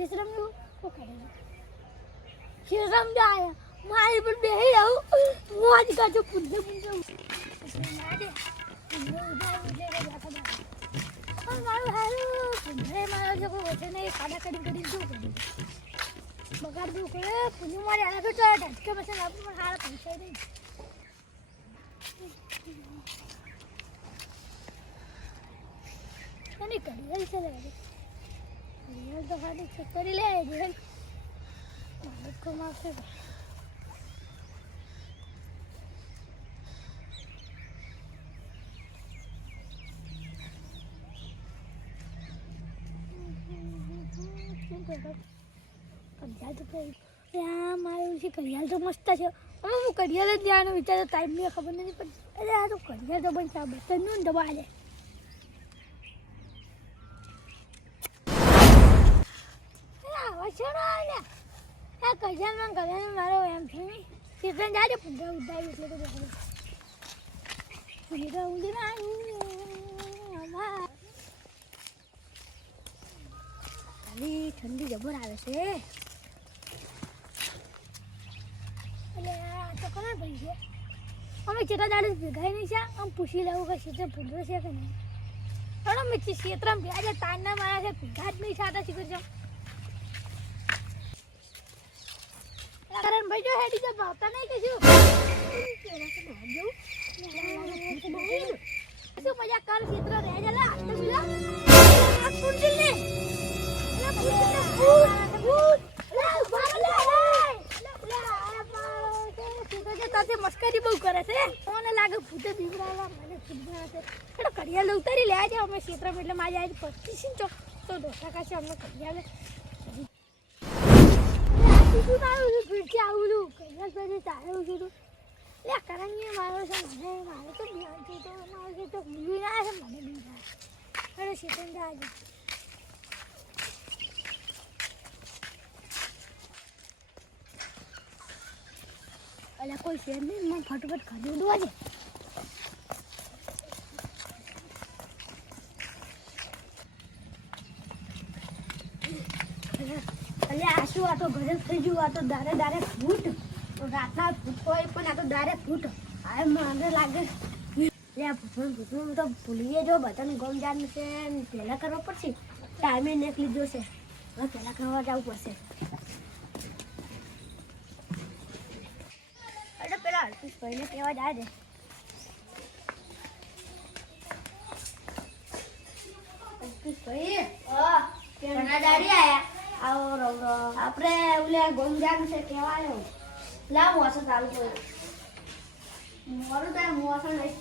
શેષરામ નું કો કરે શેષરામ જાય મારી પર બેહી રહું મોજ કાજો પુંજે મારું હારું પુંજે મારો જો વચ્ચે ને કાડા કરી શું કરું બગાડ દઉં કરે પુંજે મારી આના તો ઢટકે બસે આપું મને હારા પૈસા દે અને કડિયલ છે રે કડિયલ તો હાડી કરી લે જેલ મારે કો માફે કડિયાલ તો ત્યાં મારું છે કડિયાલ તો મસ્ત છે હવે હું કડિયાલ જ જવાનો વિચાર ટાઈમ ની ખબર નથી પણ અરે આ તો કડિયાલ તો બનતા બતનનું દબા લે વછોડો આ કડિયાલમાં કડિયાલ મારો એમ છે ચિત્રન જાય પૂંડા ઉડાવી એટલે તો દેખાડે પૂંડા ઉડી ના ખાલી ઠંડી જબર આવે છે એટલે આ તો કોના ભાઈ છે અમે ચેટા દાડે ભેગા નહીં છે આમ પૂછી લેવું કે ક્ષેત્ર પૂંડો છે કે નહીં થોડો મેં ક્ષેત્રમાં ભેગા તારના મારા છે ભેગા જ નહીં સાતા શીખર છે કારણ ભાઈ જો હેડી તો ભાવતા નહીં કે શું શું મજા કર ક્ષેત્ર રહે જલા તો બીજા આ પૂંડી ને મસ્કરી બહુ કરે છે કોને લાગે ભૂતે દીવડાવા મને ફૂટવા છે એટલે કડિયાલ ઉતારી લે છે અમે ક્ષેત્રમાં એટલે મારી આજ 25 તો ડોસા કાશે અમને કડિયાલ શું તારું ફીરથી આવું કડિયાલ પછી તારું છું લે કરંગી મારો છે મને મારે તો ધ્યાન છે તો મારે તો બીવી ના છે મને બી થાય અરે ક્ષેત્ર જાય અલા કોઈ શેર નહીં મને ફટાફટ ખાલી ઉડવા દે અલ્યા આ શું આ તો ઘરે થઈ ગયું આ તો દારે ફૂટ રાતના ફૂટ હોય પણ આ તો દારે ફૂટ આ મને લાગે ભૂતનું તો ભૂલીએ જો બધાને ગમ જાણ છે પહેલાં કરવા પડશે ટાઈમે નેક લીધો છે હવે પહેલાં કરવા જવું પડશે પેલા અલ્પેશ ભાઈને કહેવા જાય છે અલ્પેશ ભાઈ ઘણા દાડી આયા આવો રવરો આપણે ઓલે ગોમજાન છે કહેવા આવ્યો લાવ મોસો ચાલુ કર્યો મારું તો મોસો નહીં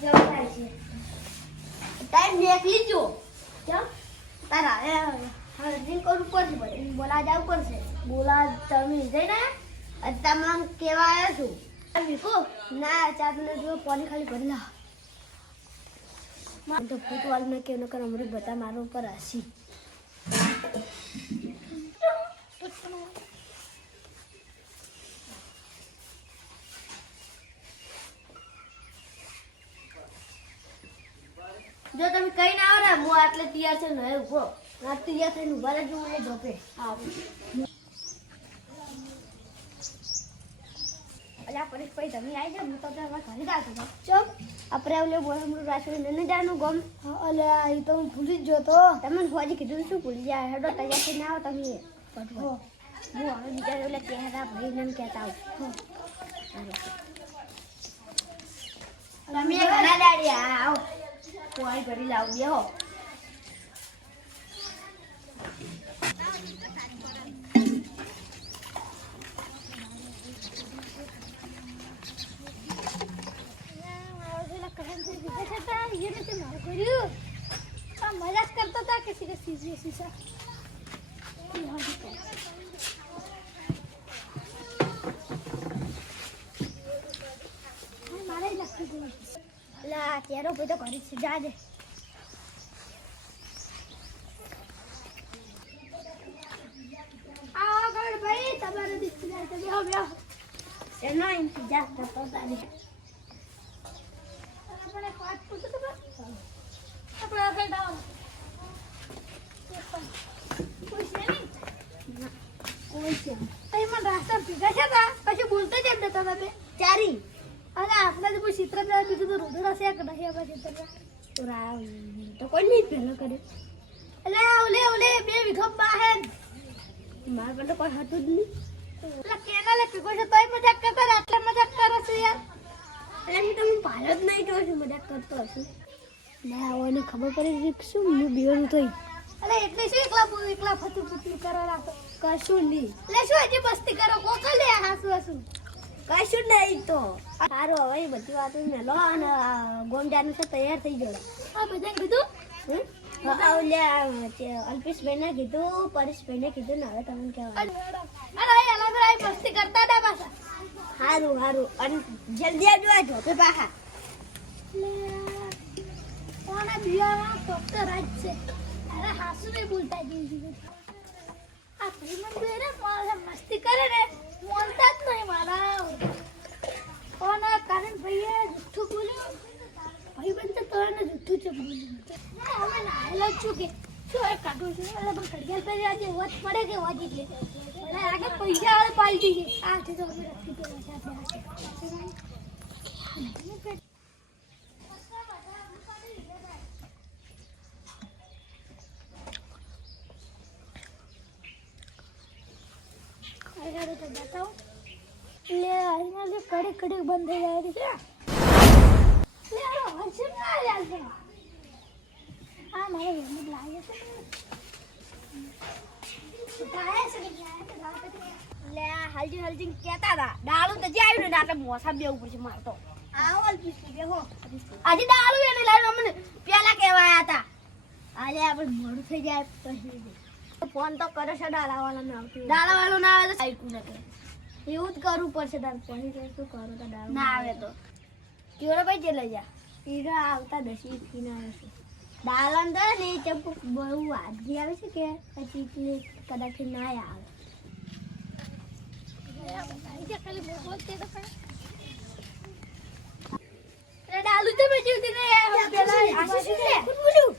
જવું થાય છે ટાઈમ નીકળી જો કેમ તારા હવે ડ્રિંક કરવું પડશે બધે બોલા જવું પડશે બોલા તમે જઈને તમામ કેવા આવ્યા છું વિકો ના ચાપને જો પાણી ખાલી ભરી લા તો ફૂટવાલ ને કેવું નકર અમરી બધા મારા ઉપર હસી જો તમે કઈ ના આવો ને હું આટલે તૈયાર છે ને ઉભો આ તૈયાર થઈને ઉભા રહેજો મને જોપે અલ્યા પરેશ ભાઈ તમે આવી જાવ હું તો ઘરે ગાતો હતો ચમ આપણે ઓલે બોલમરું રાશી લઈને જાનું ગમ અલ્યા એ તો હું ભૂલી જ ગયો તો તમને હોજી કીધું શું ભૂલી જાય હેડો તૈયાર થઈને આવો તમે પટવો હું હવે બીજા ઓલે ચહેરા ભાઈને કહેતા આવું તમે ઘણા દાડી આવો કોઈ કરી લાવ બેહો મજાક કરતા હતા કે સીધા મારે લખી દઉં લા તેરો ભાઈ તો કરી છે જાજે આગળ ભાઈ તમારે દીકરા તમે હવે એનો ઇંતજાર કરતો તારે આપણે પાટ પૂછો તો આપણે આ ડાઉન કોઈ છે નહીં કોઈ છે અહીં મને રાસ્તા ભેગા છે તા પછી બોલતા જ જતા હતા બે ચારી અને આપણા જે કોઈ ચિત્ર બીજું તો રોડડા છે કે નહીં આપણા ચિત્ર તો કોઈ નહીં પહેલો કરે એટલે ઓલે બે વિઘમ બાહેર માર પર તો કોઈ હતું જ નહીં એટલે કેનાલે પીકો છે તોય મજાક કરતા આટલા મજાક કરે છે યાર એટલે હું તમને ભાર જ નહીં જોઉં છું મજાક કરતો હશું ના આવવાની ખબર પડી કે શું હું બીવાનું થઈ એટલે એટલે શું એકલા ફતું કરો રાખો કશું નહીં એટલે શું હજી મસ્તી કરો કોકા લે હાસુ કશું નહીં તો સારું હવે એ બધી વાતો મેલો અને ગોમજાનું છે તૈયાર થઈ ગયો આ બધા કીધું અલ્પેશભાઈને કીધું પરેશભાઈને કીધું ને હવે તમને કહેવાય મસ્તી કરતા હતા પાછા સારું અને જલ્દી આવજો આ જોપે પાછા કોના બિયામાં ફક્ત રાજ છે અરે હાસુ નહીં બોલતા જઈ આ પ્રેમન બેરે મારા મસ્તી કરે ને બોલતા જ નહીં મારા કોના કારણ ભાઈએ જુઠ્ઠું બોલ્યું ભાઈ બનતા તોને જુઠ્ઠું છે બોલ્યું હવે નાહેલો છું કે શું કાઢું છું એટલે પણ ઘડિયાળ પર આજે વોચ પડે કે વાજી લે એટલે આગે પૈસા આવે પાલટી છે આ છે તો અમે રાખી દેવા છે तो बताओ ले आईना ले कड़े बंद हो जाए क्या ले यार हंसी ना यार से हां मारे ये लाए थे बताया से ले हल्दी कहता था डालू तो जाई ने डाले मोसा बे ऊपर से मारतो आवल पीसी बे हो आज डालू એને લાઈન અમને પેલા કહેવાયા હતા આલે આપણે મોડું થઈ જાય પછી ફોન તો કરે છે ડાલાવાળા ના આવતી ડાલાવાળો ના આવે તો સાઈડ ના કરે એવું જ કરવું પડશે તાર પછી તો શું કરો તો ડાલો ના આવે તો કેવડા ભાઈ જે લઈ જા ઈરા આવતા 10 થી ના આવે ડાલન તો ને ચપ બહુ આજી આવે છે કે પછી કદાચ ના આવે જે ખાલી બોલતે તો રે ડાલુ તો બેઠી હતી ને પેલા આશી શું છે બોલ્યું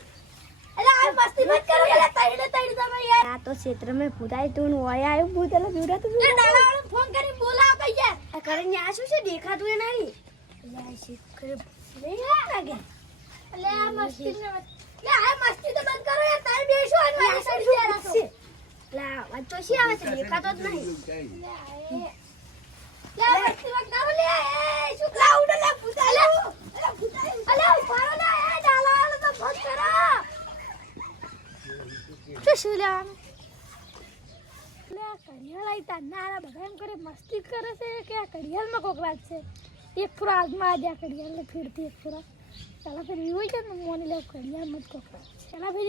અરે આ મસ્તી મત કરો પેલા તઈડે તમે યાર આ તો ક્ષેત્ર में ભૂતાઈ તું ઓય આયો ભૂતલા જોરા તો ડાલા વાળો ફોન કરી બોલાવ કઈ યાર આ કરીને આ શું છે દેખાતું એ નહીં લે શીખરે લે લાગે લે આ મસ્તી ને લે આ મસ્તી તો બંધ કરો યાર તારે બેસો અને મારી સાઈડ યાર આસો લા વાંચો શી આવે છે દેખાતો જ નહીં લે મસ્તી મત કરો લે એ શું ક્લાઉડ લે ભૂતાઈ અરે ભૂતાઈ અલે પારો લે એ ડાલા વાળો તો ફોન કરો શું લેવાનું લે કડિયાળ આવી તાનારા બધા એમ કરે મસ્તી કરે છે કે આ કડિયાળમાં કોક વાત છે એક ફુરા આગમાં આ જ્યાં કડિયાળને ફીરતી એક ફુરા ચાલા ફેર એવું હોય છે ને મોની લે કડિયાળમાં જ કોક ચાલા ફેર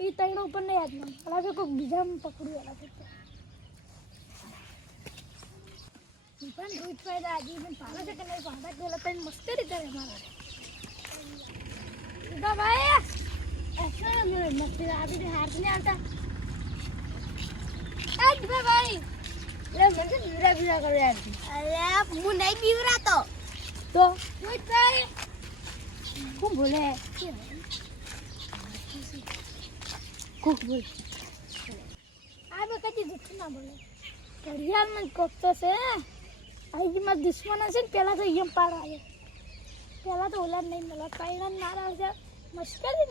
એ તૈણો ઉપર નહીં યાદ નહીં ચાલા ફેર કોઈક બીજામાં પકડ્યું એલા ફેર પણ રોજ ફાયદા આજે પણ પાડો છે કે નહીં પાડા પેલા તઈને મસ્તી કરે મારા ભાઈ મસ્તી આપી હાથ ને આવતા આજ ભાઈ લે મને બીવરા કરે યાર અરે હું નહીં બીવરાતો તો રોજ ભાઈ કોણ બોલે કોક બોલ આ બે કદી જુઠ્ઠું ના બોલે ઘડિયાળમાં કોક તો છે અહીં મારા દુશ્મન હશે ને પહેલાં તો એમ પાડ આવે પહેલાં તો ઓલા નહીં મળે પાયણા મારા છે મસ્કરી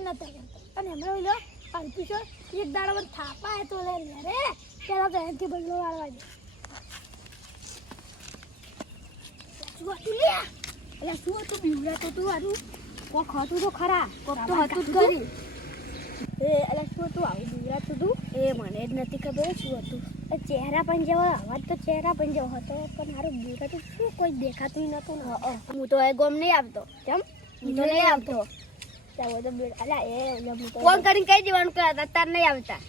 ના કરતા અને હમણાં ઓલો અલ્પીશો એક દાડો પર થાપા હે તો લે રે પહેલાં તો એનથી બદલો વાળવા દે શું હતું લે એટલે શું હતું બીવડા તો તું આરું કોક હતું તો ખરા કોક તો હતું જ કરી એ એટલે શું હતું આવું બીવડા તું એ મને જ નથી ખબર શું હતું ચહેરા પણ જેવો અવાજ તો ચહેરા પણ જેવો હતો પણ મારું બીવડા તો શું કોઈ દેખાતું નતું ને હું તો એ ગોમ નહીં આવતો કેમ હું તો નહીં આવતો ચાલો તો અલા એ ફોન કરીને કહી દેવાનું કે અત્યારે નહીં આવતા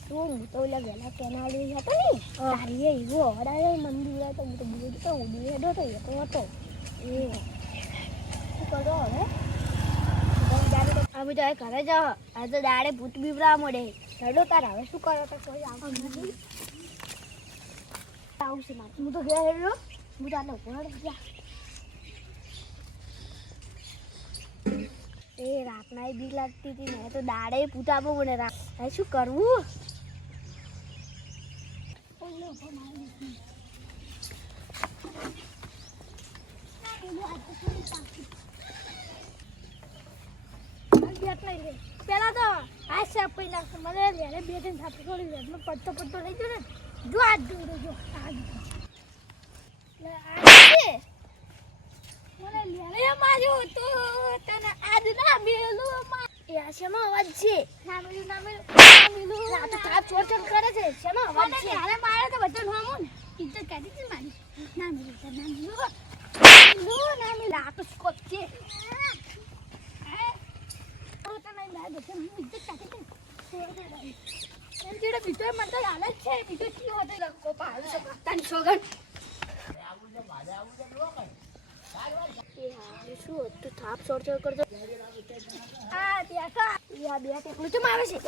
શું હું તો ઓલા વહેલા કેનાલી હતો ને તારી એવો અડાડે મંદિર તો હું તો બોલું તો હું હેડો તો એ તો હતો એ શું કરો હવે અમે તો ઘરે જાઓ આ તો દાડે ભૂત બીવરા મળે હેડો તાર હવે શું કરો તો કોઈ આવતું નથી આવશે મારે હું તો ઘેર હેડો હું તો આટલે ઉપર જા એ રાતના બીક લાગતી હતી ને તો દાડે પૂતાબો મને રાત આ શું કરવું? પેલા તો આ સાપ પડી નાખશે મને લેને બે ત્રણ સાપ થોડી વેટમાં પડતો લઈ ગયો ને જો આ દૂર જો આ મને લેને માર્યો તો તને આજ ના મેલું એ આ શેનો અવાજ છે? ના મેલું આ તો થાપ ચોરચર કરે છે. શેનો અવાજ છે? અરે મારે તો બધું નામું ને ઇજ્જત કાઢી છે મારી. ના મેલું આ તો સ્કોપ છે. થાપ ચોરચર કરતો આ બેઠા બે ટેકલું કેમ આવે છે?